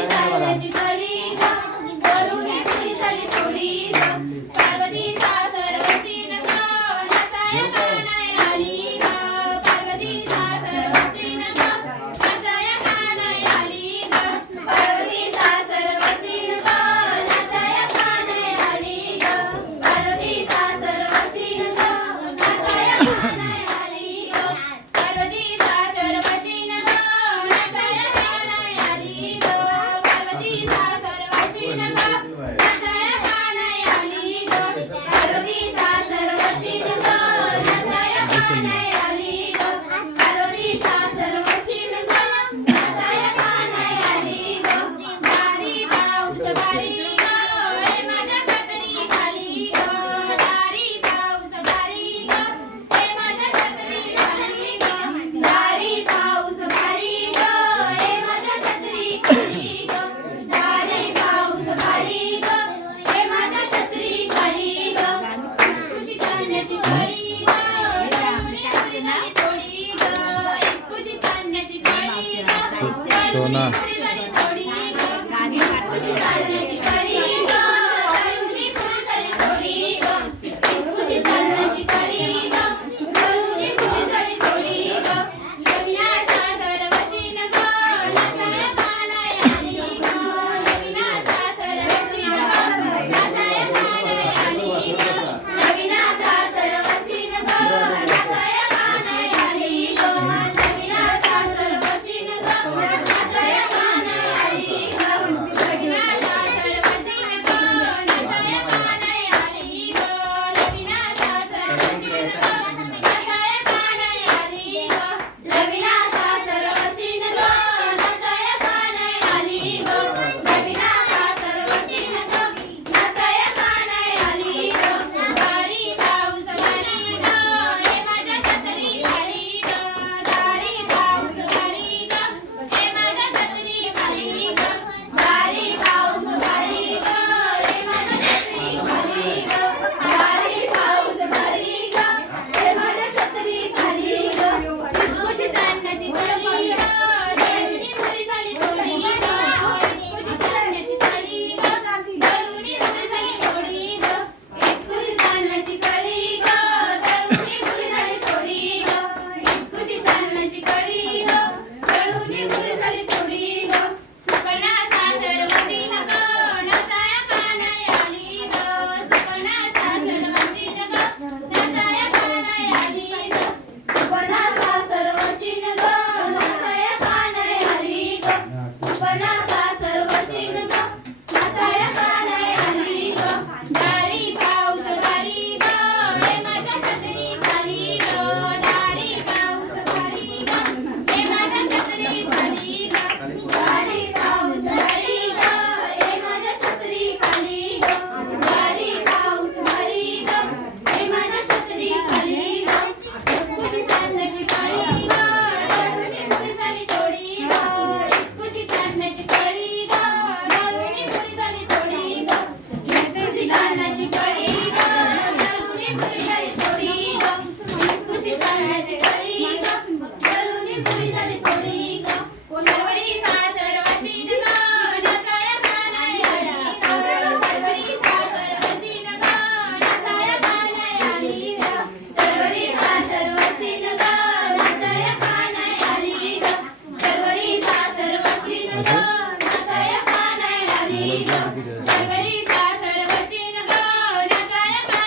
i will let you everybody. 多娜